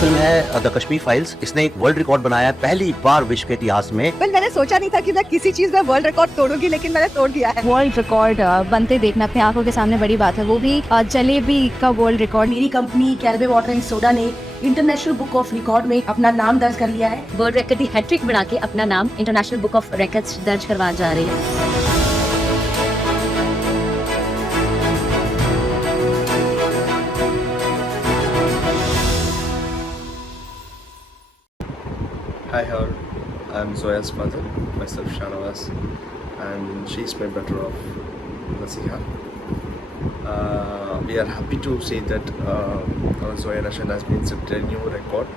Film है the Kashmir files, इसने एक वर्ल्ड रिकॉर्ड बनाया है पहली बार विश्व के इतिहास में। मैंने सोचा नहीं था कि मैं किसी चीज में वर्ल्ड रिकॉर्ड तोड़ूंगी, लेकिन मैंने तोड़ दिया है। वर्ल्ड रिकॉर्ड बनते देखना अपने आंखों के सामने बड़ी बात है, वो भी जलेबी का वर्ल्ड रिकॉर्ड। मेरी कंपनी कैलबे वाटर एंड सोडा ने इंटरनेशनल बुक ऑफ रिकॉर्ड में अपना नाम दर्ज कर लिया है। वर्ल्ड रिकॉर्ड की हैट्रिक बना के अपना नाम इंटरनेशनल बुक ऑफ रिकॉर्ड्स दर्ज करवा जा रही है। Hi all, I'm Zoya's mother, myself Shanawaz, and she's my better off Nasiha. We are happy to say that Zoya Nashan has been set a new record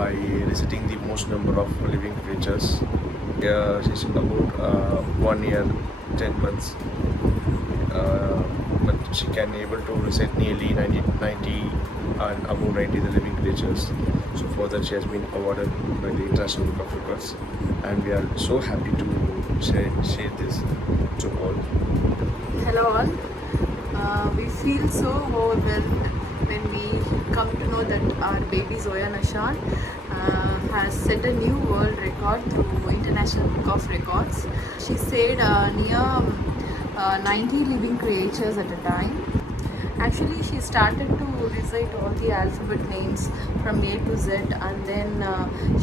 by visiting the most number of living creatures. She's about 1 year, 10 months, but she can able to visit nearly 90 and above 90 the living creatures. So for that she has been awarded by the International Book of Records, and we are so happy to share this to all. Hello all. We feel so overwhelmed when we come to know that our baby Zoya Nashan has set a new world record through International Book of Records. She said near 90 living creatures at a time. Actually, she started to recite all the alphabet names from A to Z, and then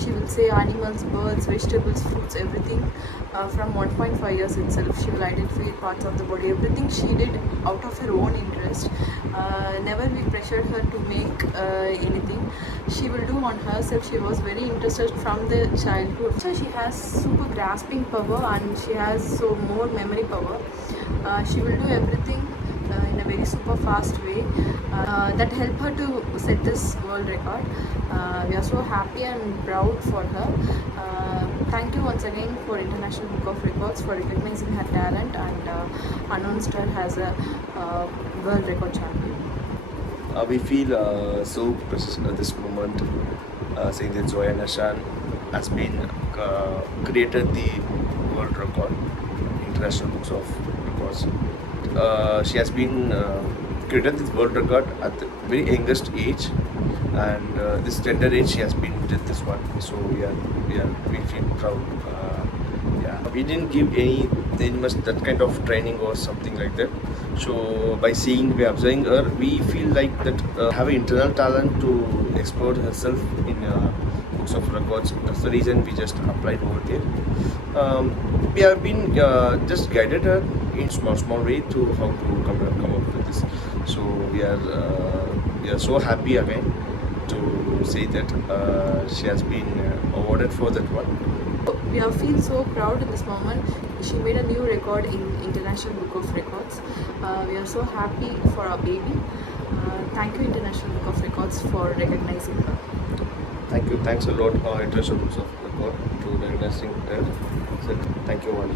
she will say animals, birds, vegetables, fruits, everything from 1.5 years itself. She will identify parts of the body, everything she did out of her own interest. Never we pressured her to make anything. She will do on herself. She was very interested from the childhood. So she has super grasping power, and she has so more memory power. She will do everything in a very super fast way that help her to set this world record. We are so happy and proud for her. Thank you once again for International Book of Records for recognizing her talent and announced her as a world record champion. We feel so precious at this moment, saying that Zoya Nashan has been created the world record, International Books of Records. She has been created this world record at the very youngest age, and this tender age she has been did this one. So we feel proud. We didn't give any much that kind of training or something like that. So by observing her, we feel like that have an internal talent to explore herself in books of records. That's the reason we just applied over there. We have been just guided her in small way to how to come up with this. So we are so happy again to say that she has been awarded for that one. We feel so proud in this moment. She made a new record in International Book of Records. We are so happy for our baby. Thank you International Book of Records for recognizing her. Thanks a lot International Books of Record to recognizing her. So thank you all.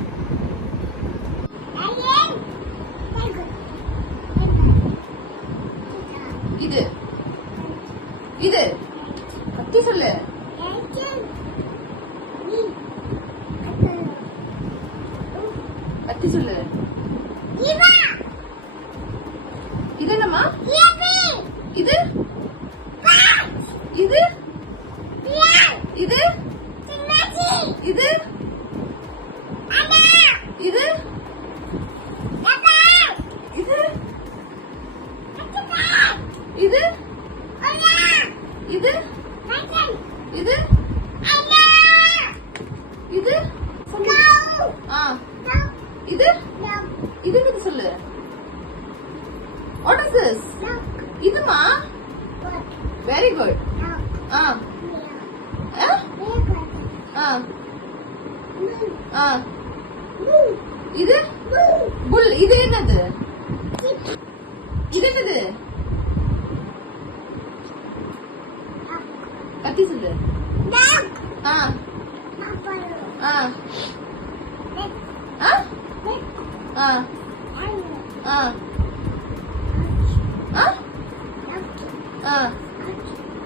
இது இது கத்தி சொல்லு. கத்தி சொல்லு. இது என்னம்மா? இது இது இது இது இது இது இது இது இது இது இது இது சொல்லு. What is this? இதுமா? Very good. இது புல். இது என்னது? இது என்னது? கத்தி சொல்லு.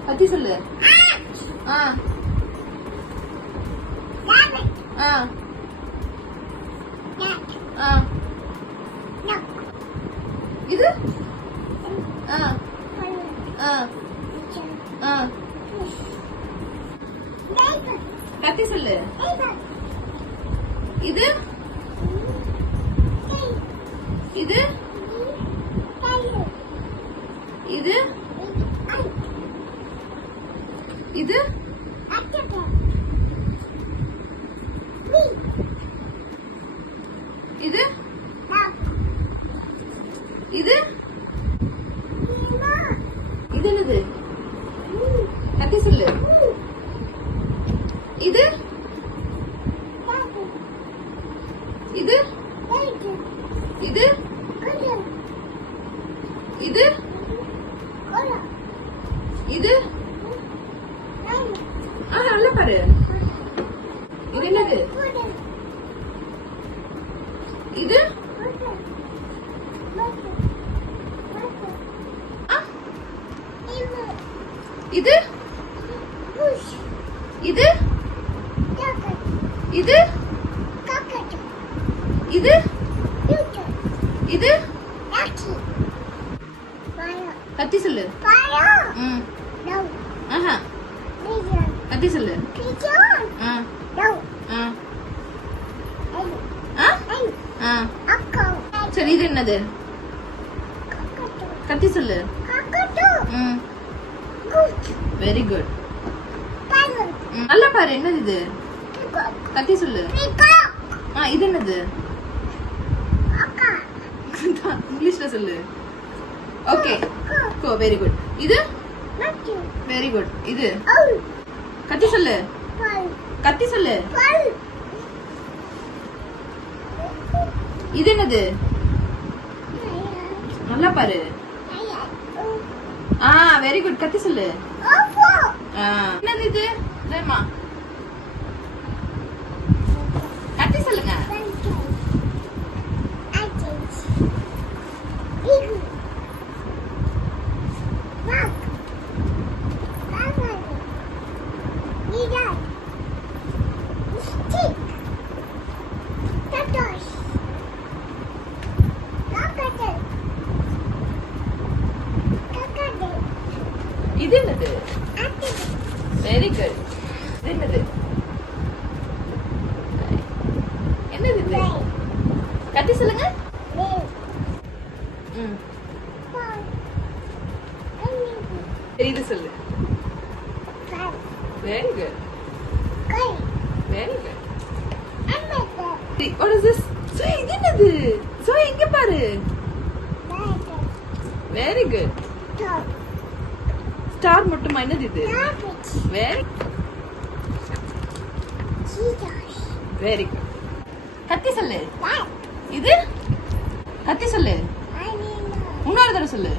கத்தி சொல்லு. இது கத்தி சொல்லு. இது இது இது இது இது இது இது என்னது? கத்தி சொல்லு. இது இது இது இது இது நல்ல பாரு. இது என்னது? இது இது இது இது இது இது கத்தி சொல்லு. ஆஹா கத்தி சொல்லு. சரி இது என்னது? கத்தி சொல்லு. Very good. நல்லா பாரு. என்னது இது? கத்தி சொல்லு. இது என்னது? இங்கிலீஷ்ல சொல்லு. Okay very good. இது வெரி குட். இது கத்தி சொல்லு. கத்தி சொல்லு. இது என்னது? நல்லா பாரு. Very good. கத்தி சொல்லு. என்னது இது? கத்தி சொல்லுங்க. இது என்னது? Very good. இது என்னது? என்னது இது? கத்தி சொல்லுங்க. இது சொல்லு. Very good. Very good. What is this? Zoe, இது என்னது? Zoe இங்க பாரு. Very good. ஸ்டார் மட்டுமா? என்னது இது? Very very good. கத்தி சொல்லு. இது கத்தி சொல்லு. இன்னொரு தடவை சொல்லு.